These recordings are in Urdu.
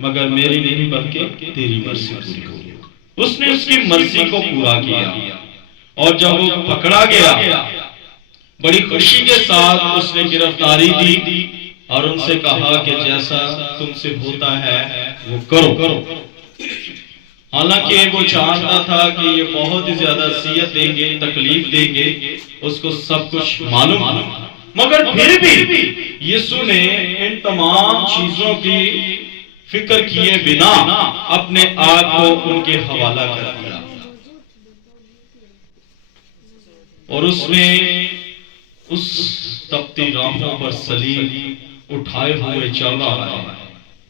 مگر میری نہیں بلکہ تیری مرضی پوری ہو۔ اس نے اس کی مرضی کو پورا کیا، اور جب وہ پکڑا گیا بڑی خوشی کے ساتھ اس نے گرفتاری دی اور ان سے کہا کہ جیسا تم سے ہوتا ہے وہ کرو۔ حالانکہ وہ جانتا تھا کہ یہ بہت ہی زیادہ اذیت دیں گے، تکلیف دیں گے، اس کو سب کچھ معلوم، مگر پھر بھی یسوع نے ان تمام چیزوں کی فکر کیے بنا اپنے آپ کو ان کے حوالہ کر دیا، اور اس میں اس تپتی راہوں پر صلیب اٹھائے ہوئے چل رہا ہے،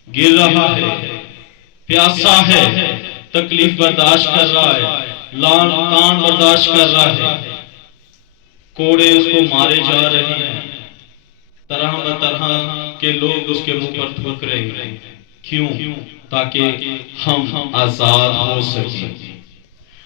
گر رہا ہے، پیاسا ہے، تکلیف برداشت کر رہا ہے، لان تان برداشت کر رہا ہے، کوڑے اس کو مارے جا رہے ہیں، طرح طرح کے لوگ اس کے منہ پر تھوک رہے ہیں۔ کیوں؟ تاکہ ہم آزاد ہو سکیں۔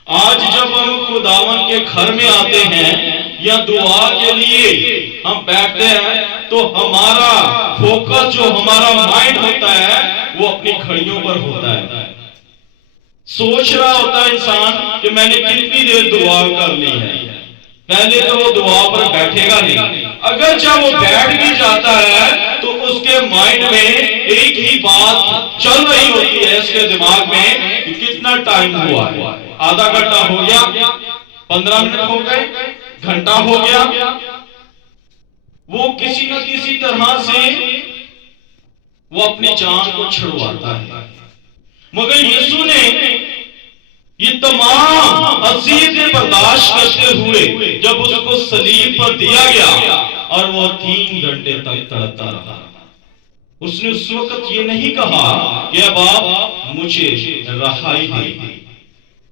آج جب ہم خداوند کے گھر میں آتے ہیں یا دعا کے لیے ہم بیٹھتے ہیں تو ہمارا فوکس جو ہمارا مائنڈ ہوتا ہے وہ اپنی گھڑیوں پر ہوتا ہے، سوچ رہا ہوتا ہے انسان کہ میں نے کتنی دیر دعا کر لی ہے۔ پہلے تو وہ دعا پر بیٹھے گا نہیں، اگر جب وہ بیٹھ بھی جاتا ہے تو اس کے مائنڈ میں ایک ہی بات چل رہی ہوتی ہے، اس کے دماغ میں کہ کتنا ٹائم ہوا ہے، آدھا گھنٹہ ہو گیا، 15 منٹ ہو گئے، گھنٹہ ہو گیا۔ وہ کسی نہ کسی طرح سے وہ اپنی جان کو چھڑواتا ہے، مگر یسوع نے یہ تمام اذیتیں برداشت کرتے ہوئے جب اس کو صلیب پر دیا گیا اور وہ 3 گھنٹے تک تڑپتا رہا، اس نے اس وقت یہ نہیں کہا کہ اب آپ مجھے رہائی دیں،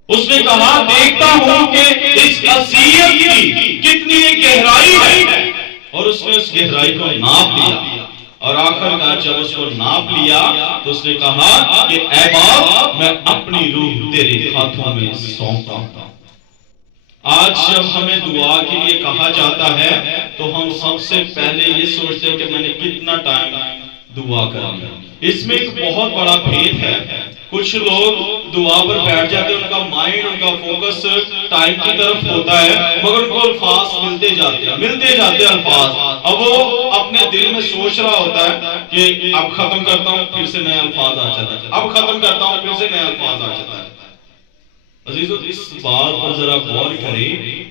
اس نے کہا دیکھتا ہوں کہ اس اذیت کی کتنی گہرائی ہے، اور اس نے اس گہرائی کو ناپ لیا، اور آخر کار جب اس کو ناپ لیا تو اس نے کہا کہ اے باپ میں اپنی روح تیرے ہاتھوں میں سونپتا ہوں۔ آج جب ہمیں دعا کے لیے کہا جاتا ہے تو ہم سب سے پہلے یہ سوچتے ہیں کہ میں نے کتنا ٹائم دعا کر لیا۔ اس میں ایک بہت بڑا بھید ہے، کچھ لوگ دعا پر بیٹھ جاتے ہیں، ان کا مائنڈ، ان کا فوکس ٹائم کی طرف ہوتا ہے، مگر ان کو الفاظ ملتے جاتے الفاظ، اب وہ اپنے دل میں سوچ رہا ہوتا ہے کہ اب ختم کرتا ہوں پھر سے نئے الفاظ آ جاتا ہے، اب ختم کرتا ہوں پھر سے نئے الفاظ آ جاتا ہے۔ عزیزو اس بات پر ذرا غور کریں،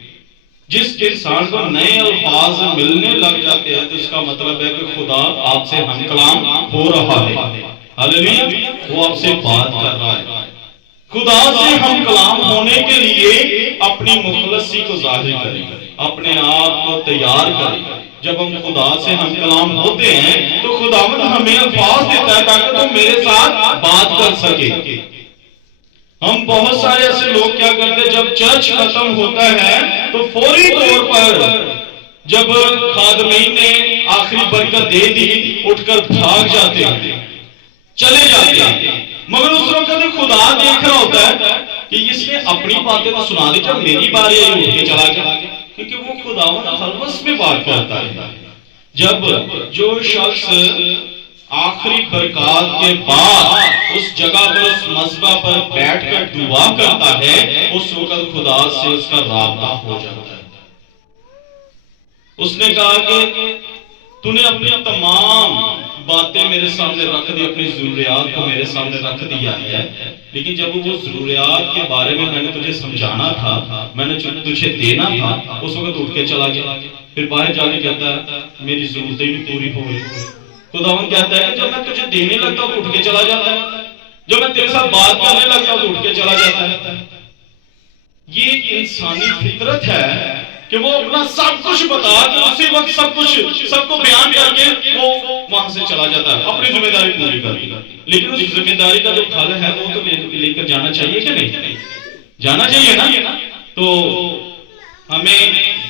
جس انسان کو نئے الفاظ ملنے لگ جاتے ہیں تو اس کا مطلب ہے کہ خدا آپ سے ہم کلام ہو رہا ہے، ہاللیلویا، وہ آپ سے بات کر رہا ہے۔ خدا سے ہم کلام ہونے کے لیے اپنی مخلصی کو ظاہر کریں، اپنے آپ کو تیار کریں۔ جب ہم خدا سے ہم کلام ہوتے ہیں تو خداوند ہمیں الفاظ دیتا ہے تاکہ تم میرے ساتھ بات کر سکے۔ ہم بہت سارے ایسے لوگ کیا کرتے ہیں، جب چرچ ختم ہوتا ہے تو فوری طور پر جب خادمین نے آخری برکت دے دی اٹھ کر بھاگ جاتے ہیں، چلے جاتے ہیں، مگر اس وقت خدا دیکھ رہا ہوتا ہے کہ اس نے اپنی باتیں تو سنا دی، جب میری باری آئی اٹھ کے چلا گیا، کیونکہ وہ خداوند خلوت میں بات کرتا ہے۔ جب جو شخص آخری برکات کے بعد اس جگہ پر اس مذبح پر بیٹھ کر دعا کرتا ہے، اس وقت خدا سے اس کا رابطہ ہو جاتا ہے۔ اس نے کہا کہ تو نے اپنی تمام باتیں میرے سامنے رکھ دی، اپنی ضروریات کو میرے سامنے رکھ دیا ہے، لیکن جب وہ ضروریات کے بارے میں نے تجھے سمجھانا تھا، میں نے تجھے دینا تھا، اس وقت اٹھ کے چلا گیا، پھر باہر جا کے کہتا ہے میری ضرورتیں بھی پوری ہو گئی۔ خداوند کہتا ہے کہ جب میں تجھے دینے لگتا ہوں تو اٹھ کے چلا جاتا ہے، جب میں تیرے ساتھ بات کرنے لگتا ہوں تو اٹھ کے چلا جاتا ہے۔ یہ ایک انسانی فطرت ہے کہ وہ اپنا سب کچھ بتا کے اسی وقت سب کو بیان کر کے وہ وہاں سے چلا جاتا ہے، اپنی ذمہ داری پوری کر دی، لیکن اس ذمہ داری کا جو پھل ہے وہ تو لے کر جانا چاہیے کہ نہیں؟ جانا چاہیے نا۔ تو ہمیں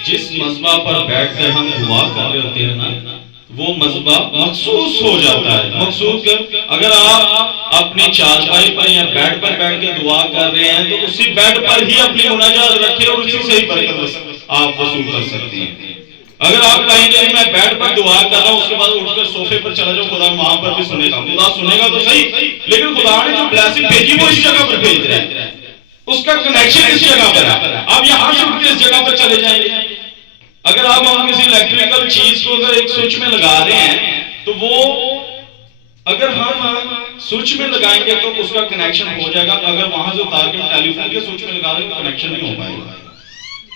جس مذبح پر بیٹھ کر ہم دعا کر رہے ہوتے ہیں نا، وہ مذبح مخصوص ہو جاتا ہے، مخصوص کر اگر آپ اپنی چارپائی پر یا بیڈ پر بیٹھ کے دعا کر رہے ہیں تو اسی بیڈ پر ہی اپنی مناجات رکھیں اور اسی سے ہی برکت آپ وصول کر سکتے ہیں۔ اگر آپ کہیں گے میں بیڈ پر دعا کر رہا ہوں، اس کے بعد اٹھ کر صوفے پر چلا جاؤ، خدا وہاں پر بھی سنے گا، خدا سنے گا تو صحیح، لیکن خدا نے جو بلیسنگ بھیجی وہ اس جگہ پر بھیج رہا ہے، اس کا کنیکشن اس جگہ پر ہے۔ آپ یہاں سے اٹھ کے اس جگہ پر چلے جائیں گے۔ اگر آپ ہم کسی الیکٹریکل چیز کو اگر ایک سوئچ میں لگا رہے ہیں تو وہ اگر ہم سوئچ میں لگائیں گے تو اس کا کنیکشن ہو جائے گا، اگر وہاں سے اتار کے ٹیلی فون کے سوئچ میں لگا رہے ہیں تو کنیکشن نہیں ہو پائے گا۔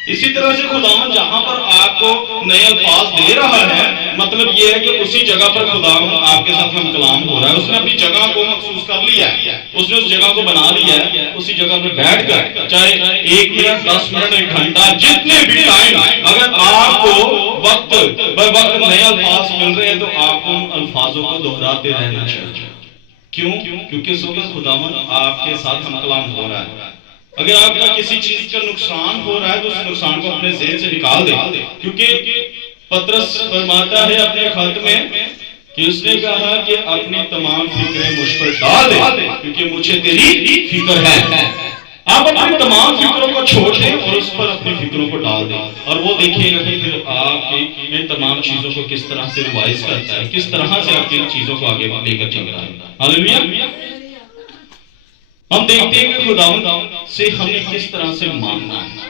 اسی طرح سے خداوند جہاں پر آپ کو نئے الفاظ دے رہا ہے، مطلب یہ ہے کہ اسی جگہ پر خداوند آپ کے ساتھ ہم کلام ہو رہا ہے۔ اس نے اپنی جگہ کو مخصوص کر لیا ہے، اس نے اس جگہ کو بنا لیا ہے، اسی جگہ پر بیٹھ کر چاہے 1 منٹ 10 منٹ 1 گھنٹہ جتنے بھی ٹائم اگر آپ کو وقت بر وقت نئے الفاظ مل رہے ہیں تو آپ کو ان الفاظوں کو دہراتے رہنا چاہیے۔ کیوں؟ کیونکہ اس وقت خداوند آپ کے ساتھ ہم کلام ہو رہا ہے۔ اگر آپ کا کسی چیز کا نقصان ہو رہا ہے تو اس نقصان کو اپنے ذہن سے نکال دیں، کیونکہ پطرس فرماتا ہے اپنے خط میں کہ اس نے کہا کہ اپنی تمام فکریں مجھ پر ڈال دے کیونکہ مجھے تیری فکر ہے۔ آپ اپنی تمام فکروں کو چھوڑ دیں اور اس پر اپنی فکروں کو ڈال دیں، اور وہ دیکھیے گا کہ پھر آپ کی ان تمام چیزوں کو کس طرح سے ریوائز کرتا ہے، کس طرح سے آپ کی ان چیزوں کو آگے لے کر چل رہا ہے۔ ہاللیلویا۔ ہم دیکھتے ہیں کہ خداوند سے ہم نے کس طرح سے ماننا ہے۔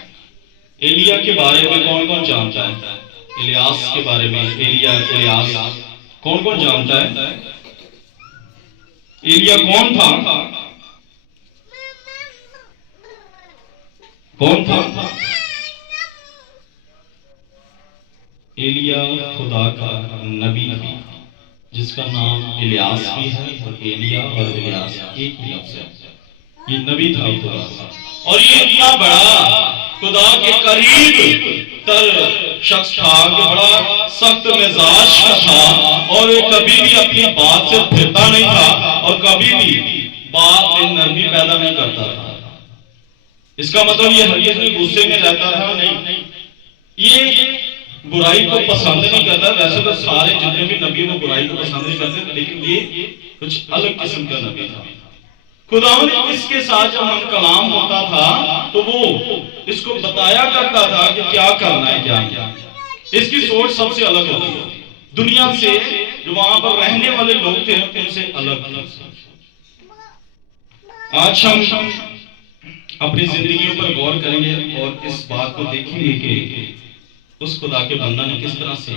ایلیا کے بارے میں کون کون جانتا ہے؟ الیاس کے بارے میں، الیاس کون کون جانتا ہے؟ ایلیا کون تھا؟ کون تھا؟ ایلیا خدا کا نبی تھا جس کا نام الیاس بھی ہے، اور ایلیا اور الیاس ایک ہی لفظ ہے۔ یہ نبی تھا خدا کا، اور یہ اتنا بڑا خدا کے قریب تر شخص تھا کہ بڑا سخت مزاج کا تھا، اور کبھی بھی اپنی بات سے پھرتا نہیں تھا، اور کبھی بھی بات میں نرمی پیدا نہیں کرتا تھا۔ اس کا مطلب یہ ہرگز نہیں غصے میں رہتا تھا، نہیں، یہ برائی کو پسند نہیں کرتا۔ ویسے تو سارے جتنے بھی نبی وہ برائی کو پسند نہیں کرتے، لیکن یہ کچھ الگ قسم کا نبی تھا۔ خداوند اس کے ساتھ جب ہم کلام ہوتا تھا تو وہ اس کو بتایا کرتا تھا کہ کیا کرنا ہے، کیا نہیں۔ اس کی سوچ سب سے الگ ہوتی ہے، دنیا سے جو وہاں پر رہنے والے لوگ تھے ان سے الگ تھے۔ آج ہم اپنی زندگیوں پر غور کریں گے اور اس بات کو دیکھیں گے کہ اس خدا کے بندہ نے کس طرح سے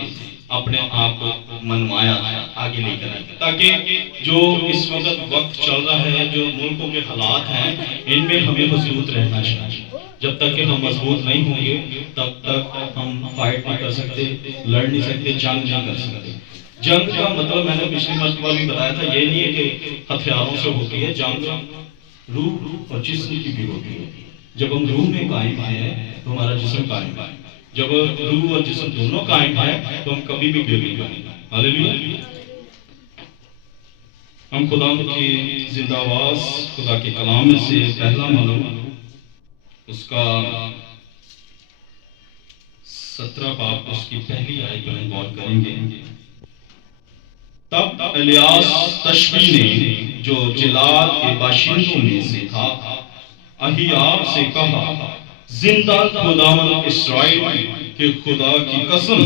اپنے آپ کو منوایا آگے لے کر، تاکہ جو اس وقت چل رہا ہے، جو ملکوں کے حالات ہیں، ان میں ہمیں مضبوط رہنا چاہیے۔ جب تک کہ ہم مضبوط نہیں ہوں گے تب تک ہم فائٹ نہیں کر سکتے، لڑ نہیں سکتے، جنگ نہیں کر سکتے۔ جنگ کا مطلب میں نے پچھلی مرتبہ بھی بتایا تھا، یہ نہیں ہے کہ ہتھیاروں سے ہوتی ہے جنگ، روح اور جسم کی بھی ہوتی ہے۔ جب ہم روح میں قائم ہیں تو ہمارا جسم قائم ہے، جب روح اور جسم دونوں قائم ہیں تو ہم کبھی بھی گر نہیں پائیں گے۔ ہاللیلویا۔ ہم خدا کی زندہ آواز خدا کے کلام میں سے پہلا معلوم اس کا 17 باب اس کی پہلی آیت پر ہم غور کریں گے۔ تب الیاس تشبی نے جو جلاد کے باشندوں میں سے تھا اہیاب سے کہا، زندہ خداوند اسرائیل کے خدا کی قسم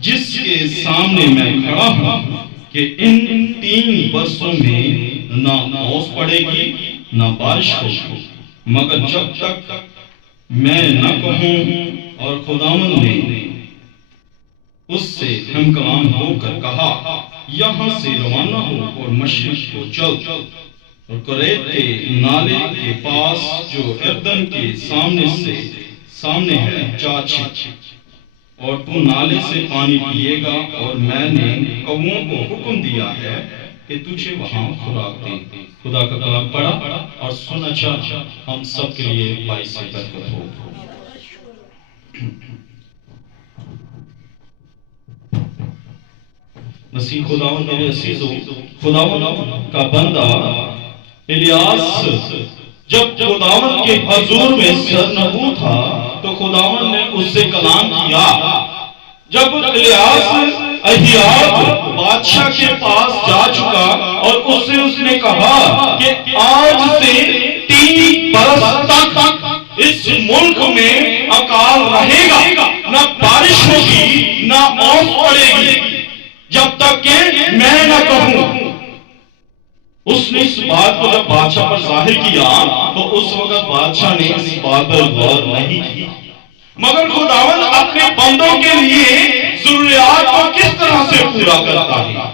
جس کے سامنے میں کھڑا ہوں کہ ان 3 برسوں میں نہ اوس پڑے گی نہ بارش ہوگی، مگر جب تک میں نہ کہوں۔ اور خداوند نے اس سے ہم کلام ہو کر کہا، یہاں سے روانہ ہو اور مشرق کو چل، اور کریت کے نالے کے پاس جو اردن کے سامنے ہے جا چھپ، اور تو نالے سے پانی پیے گا، اور میں نے کووں کو حکم دیا ہے کہ تجھے وہاں خوراک دے۔ خدا کا کلام پڑھا اور سنا چاہا ہم سب کے لیے باعث برکت ہو۔ مسیح خداوند میرے عزیزو، خداوند کا بندہ الیاس جب خداوند کے حضور میں سرنگوں تھا تو خداوند نے اس سے کلام کیا۔ جب الیاس اہیاب بادشاہ کے پاس جا چکا اور اس نے کہا کہ آج سے 3 برس تک اس ملک میں اکال رہے گا، نہ بارش ہوگی نہ اوس پڑے گی جب تک کہ میں نہ کہوں۔ اس نے اس بات کو جب بادشاہ پر ظاہر کیا تو اس وقت بادشاہ نے اس بات پر غور نہیں کیا، مگر خداوند اپنے بندوں کے لیے ضروریات کو کس طرح سے پورا کرتا ہے۔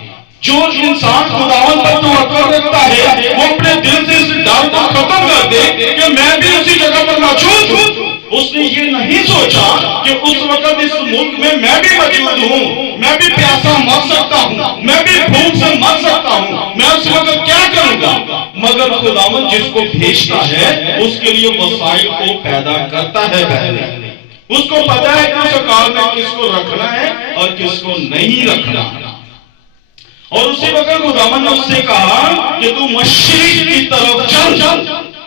جو انسان خداوند پر توقع رکھتا ہے وہ اپنے دل سے اس ڈر کو ختم کر دے کہ میں بھی اسی جگہ پر موجود ہوں۔ اس نے یہ نہیں سوچا کہ اس وقت اس ملک میں بھی موجود ہوں، میں بھی پیاسا مر سکتا ہوں، میں بھی بھوک سے مر سکتا ہوں، میں اس وقت کیا کروں گا۔ مگر خداوند جس کو بھیجتا ہے اس کے لیے وسائل کو پیدا کرتا ہے۔ پہلے اس کو پتا ہے کہ اس اکال میں کس کو رکھنا ہے اور کس کو نہیں رکھنا۔ اور اسی وقت خداوند نے اس سے کہا کہ تو مشرق کی طرف چل،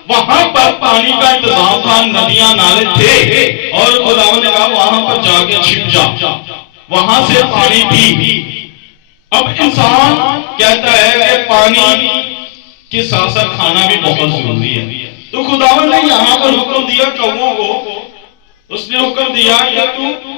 وہاں پر پانی کا انتظام تھا، ندیاں نالے تھے، اور خداوند نے کہا وہاں پر جا کے چھپ جا، وہاں سے پانی پی۔ اب انسان کہتا ہے کہ پانی کے ساتھ ساتھ کھانا بھی بہت ضروری ہے، تو خداوند نے یہاں پر حکم دیا کووں کو، اس نے حکم دیا کہ تو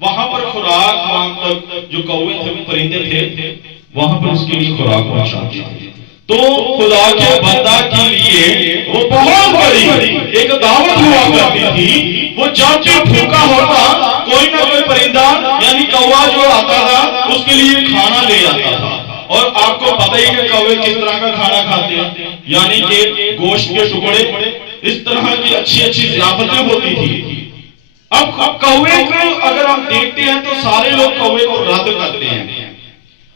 وہاں پر خوراک، وہاں پر جو کوے تھے وہ پرندے تھے وہاں پر اس کے لیے خوراک پہنچاتے تھے۔ تو خدا کے بندہ کے لیے وہ بہت بڑی ایک دعوت ہوا کرتی تھی۔ وہ جب بھی بھوکا ہوتا کوئی نہ کوئی پرندہ یعنی کوا جو آتا تھا اس کے لیے کھانا لے آتا تھا۔ اور آپ کو پتہ ہی کہ کوے کس طرح کا کھانا کھاتے ہیں، یعنی کہ گوشت کے ٹکڑے، اس طرح کی اچھی اچھی ضیافتیں ہوتی تھی۔ اب کوے کو اگر ہم دیکھتے ہیں تو سارے لوگ کوے کو رد کرتے ہیں۔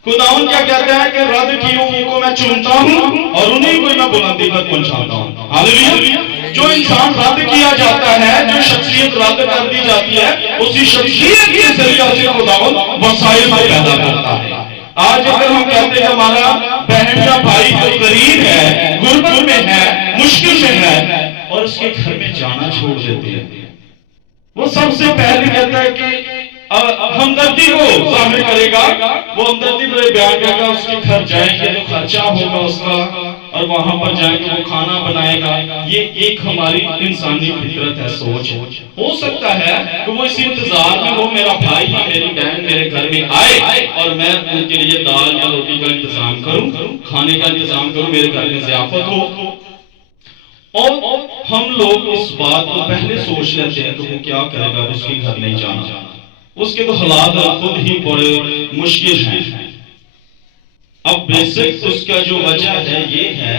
خداوند کیا کہتا ہے کہ رد کی ہوئی کو میں چنتا ہوں اور انہیں کو میں بلندی پر پہنچاتا ہوں۔ ہاللیلویا۔ جو انسان رد کیا جاتا ہے، جو شخصیت رد کر دی جاتی ہے، اسی شخصیت کے ذریعے سے خداوند وسائل کو پیدا کرتا ہے۔ آج اگر ہم کہتے ہیں ہمارا بہن کا بھائی جو غریب ہے، غربت میں ہے، مشکل میں ہے، اور اس کے گھر میں جانا چھوڑ دیتے ہیں، وہ سب سے پہلے کہتا ہے کہ ہمدردی کو ظاہر کرے گا، وہ ہمدردی پر بیان کرے گا، اس کے گھر جائیں گے تو خرچہ ہوگا اس کا، اور وہاں پر جائیں گے وہ کھانا بنائے گا۔ یہ ایک ہماری انسانی فطرت ہے، سوچ۔ ہو سکتا ہے کہ وہ اسی انتظار میں ہو میرا بھائی یا میری بہن میرے گھر میں آئے اور میں ان کے لیے دال یا روٹی کا انتظام کروں، کھانے کا انتظام کروں، میرے گھر میں ضیافت ہو۔ اور ہم لوگ اس بات کو پہلے سوچ لیتے ہیں کہ وہ کیا کرے گا، اس کے گھر نہیں جانا، اس کے تو حالات خود ہی بڑے مشکل ہیں۔ اب بیسک اس کا جو وجہ ہے یہ ہے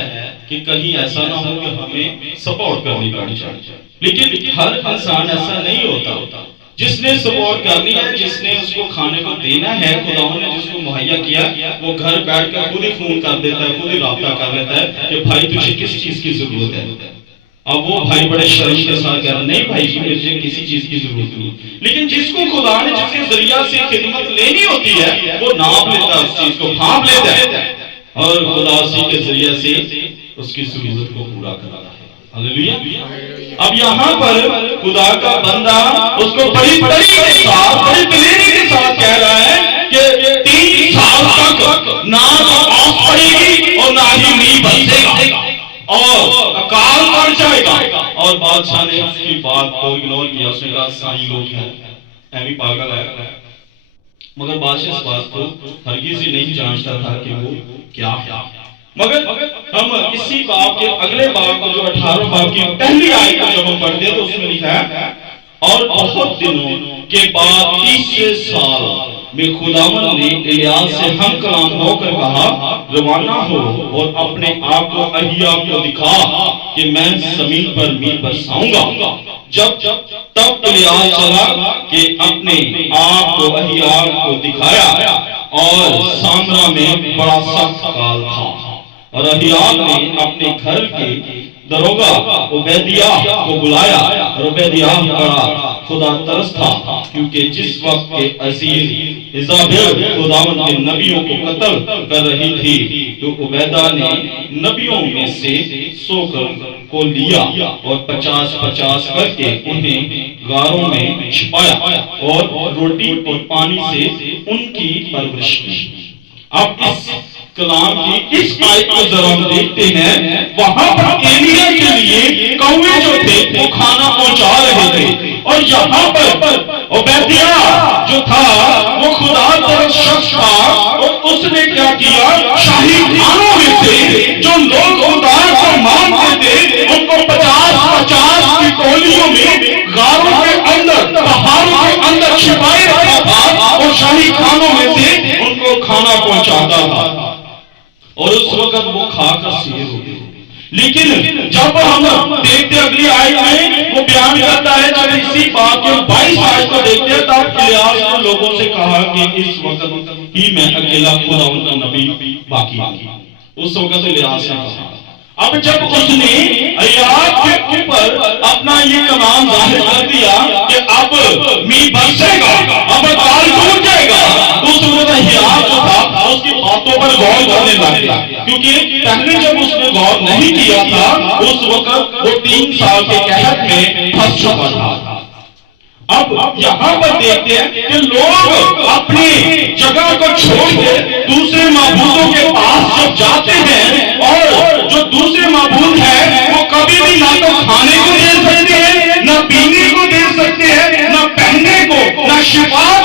کہ کہیں ایسا نہ ہو کہ ہمیں سپورٹ کرنی پڑ جائے، لیکن ہر انسان ایسا نہیں ہوتا۔ جس نے سپورٹ کرنی ہے، جس نے اس کو کھانے کو دینا ہے، خداوند نے جس کو مہیا کیا، وہ گھر بیٹھ کر خود ہی فون کر دیتا ہے، خود ہی رابطہ کر لیتا ہے کہ بھائی تجھے کس چیز کی ضرورت ہے۔ اب وہ بھائی بڑے شرم کے ساتھ کہہ رہا نہیں بھائی جی مجھے کسی چیز کی ضرورت نہیں، لیکن جس کو خدا نے جس کے ذریعہ سے خدمت لینی ہوتی ہے وہ ناپ لیتا ہے، اس چیز کو بھانپ لیتا ہے، اور خدا اسی کے ذریعے سے اس کی ضرورت کو پورا کرتا ہے۔ ہاللیلویا۔ اب یہاں پر خدا کا بندہ اس کو بڑی بڑی کے ساتھ، بڑی دلیری کے ساتھ کہہ رہا ہے کہ 3 سال تک نہ تو اوس پڑے گی اور نہ ہی میںہ برسے گا اور اکال پڑ جائے گا۔ اور بادشاہ نے اس کی بات کو اگنور کیا، اس نے کہا سائیں لوگ ہیں، ایوی پاگل ہے، مگر بادشاہ اس بات کو ہرگز ہی نہیں جانتا تھا کہ وہ کیا ہے۔ مگر ہم اسی باب کے اگلے باب کو جو 18 باب کی پہلی آیت کو جب ہم پڑھتے ہیں تو اس میں لکھا ہے اور بہت دنوں کے بعد 30 سال میں خداوند نے الیاس سے ہم کلام ہو کر کہا روانہ ہو اور اپنے آپ کو احیاب کو دکھا کہ میں زمین پر میل برساؤں گا۔ تب الیاس چلا کہ اپنے آپ کو احیاب کو دکھایا اور سامرا میں بڑا سخت کال تھا، اور احیاب نے اپنے گھر کے دروگا عبیدیہ کو بلایا، اور عبیدیہ بڑا خدا ترس تھا کیونکہ جس وقت کے عزیز ایزابل خداوند کے نبیوں کو قتل کر رہی تھی تو عبیدہ نے نبیوں میں سے 100 کو لیا اور 50 کر کے انہیں غاروں میں چھپایا اور روٹی اور پانی سے ان کی پرورش کی۔ اب اس کلام کی اس آیت کو ذرا ہم دیکھتے ہیں، وہاں پر ایلیا کے لیے کوے کوے جو تھے وہ کھانا پہنچا رہے تھے، اور یہاں پر عبیدیہ جو تھا وہ خدا پرست شخص تھا، اور اس نے کیا کیا، شاہی خانوں میں سے جو لوگ خدا کو مانتے تھے ان کو 50 کی ٹولیوں میں غاروں کے اندر، پہاڑوں کے اندر چھپائے رکھا تھا، اور شاہی خانوں میں سے ان کو کھانا پہنچاتا تھا، اور اس وقت وہ کھا کر سیر ہو گئے۔ لیکن جب ہم دیکھتے اگلی آیت میں وہ بیان کرتا ہے، جب اسی بات کے 22 آیت کو دیکھتے ہیں، تب الیاس نے لوگوں سے کہا کہ اس وقت ہی میں اکیلا خدا ان کا نبی باقی ہے۔ اس وقت الیاس نے کہا، اب جب اس نے الیاس کے اوپر اپنا یہ کلام ظاہر کر دیا کہ اب می برسے گا، اب اکال ٹوٹ جائے گا، تو اس وقت الیاس جو تھا اس کی باتوں پر غور کرنے لگ گیا، کیونکہ پہلے جب اس نے غور نہیں کیا تھا اس وقت وہ 3 سال کے قحط میں پھنس چکا تھا۔ اب یہاں پر دیکھتے ہیں کہ لوگ اپنی جگہ کو چھوڑ کے دوسرے معبودوں کے پاس جب جاتے ہیں، اور جو دوسرے معبود ہیں وہ کبھی بھی نہ تو کھانے کو دے سکتے ہیں، نہ پینے کو دے سکتے ہیں، نہ پہننے کو، نہ شفا